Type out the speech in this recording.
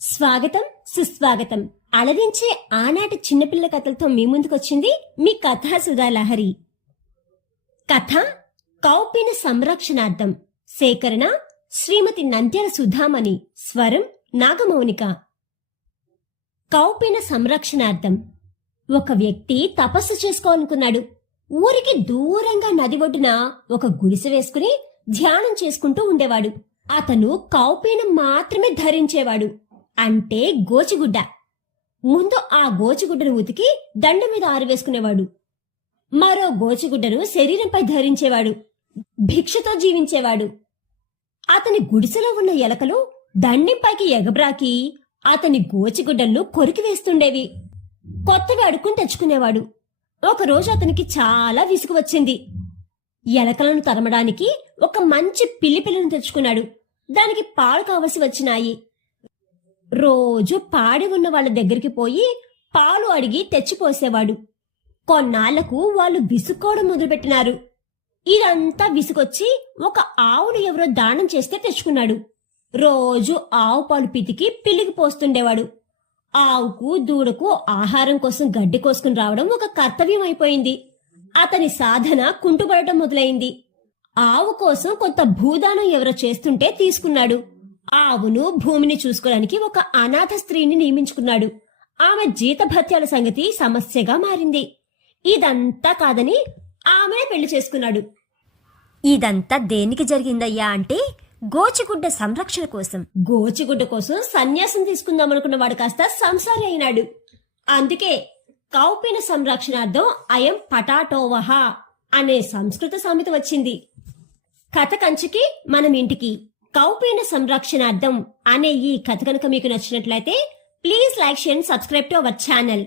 స్వాగతం సుస్వాగతం. అలరించే ఆనాటి చిన్నపిల్ల కథలతో మీ ముందుకొచ్చింది మీ కథా సుధాలహరి. కథ కౌపీన సంరక్షణార్థం. సేకరణ శ్రీమతి నంద్యాల సుధామణి. స్వరం నాగమౌనిక. కౌపీన సంరక్షణార్థం. ఒక వ్యక్తి తపస్సు చేసుకోవాలనుకున్నాడు. ఊరికి దూరంగా నది ఒడ్డున ఒక గుడిసె వేసుకుని ధ్యానం చేసుకుంటూ ఉండేవాడు. అతను కౌపీనం మాత్రమే ధరించేవాడు, అంటే గోచిగుడ్డ. ముందు ఆ గోచిగుడ్డను ఉతికి దండ మీద ఆరవేసుకునేవాడు. మరో గోచిగుడ్డను శరీరంపై ధరించేవాడు. భిక్షతో జీవించేవాడు. అతని గుడిసెలో ఉన్న ఎలకలు దండింపైకి ఎగబ్రాకి అతని గోచిగుడ్డలను కొరికి వేస్తుండేవి. కొత్తవి అడుక్కుని తెచ్చుకునేవాడు. ఒకరోజు అతనికి చాలా విసుగు వచ్చింది. ఎలకలను తరమడానికి ఒక మంచి పిల్లిపిల్లను తెచ్చుకున్నాడు. దానికి పాలు కావలసి వచ్చినాయి. రోజు పాడి ఉన్న వాళ్ళ దగ్గరికి పోయి పాలు అడిగి తెచ్చిపోసేవాడు. కొన్నాళ్లకు వాళ్ళు విసుక్కోవడం మొదలుపెట్టినారు. ఇదంతా విసుగొచ్చి ఒక ఆవును ఎవరో దానం చేస్తే తెచ్చుకున్నాడు. రోజు ఆవు పాలు పితికి పిల్లికి పోస్తుండేవాడు. ఆవుకు దూడకు ఆహారం కోసం గడ్డి కోసుకుని రావడం ఒక కర్తవ్యం అయిపోయింది. అతని సాధన కుంటుపడటం మొదలైంది. ఆవు కోసం కొంత భూదానం ఎవరో చేస్తుంటే తీసుకున్నాడు. ఆవును భూమిని చూసుకోవడానికి ఒక అనాథ స్త్రీని నియమించుకున్నాడు. ఆమె జీతభత్యాల సంగతి సమస్యగా మారింది. ఇదంతా కాదని ఆమెనే పెళ్లి చేసుకున్నాడు. ఇదంతా దేనికి జరిగిందయ్యా అంటే గోచిగుడ్డ సంరక్షణ కోసం. గోచిగుడ్డ కోసం సన్యాసం తీసుకుందామనుకున్న వాడు కాస్త సంసారి అయినాడు. అందుకే కౌపీన సంరక్షణార్థం అయం పటాటోవహ అనే సంస్కృత సామెత వచ్చింది. కథ కంచికి మనం ఇంటికి. కౌపీన సంరక్షణార్థం అనే ఈ కథ కనుక మీకు నచ్చినట్లయితే please like, share, subscribe to our channel.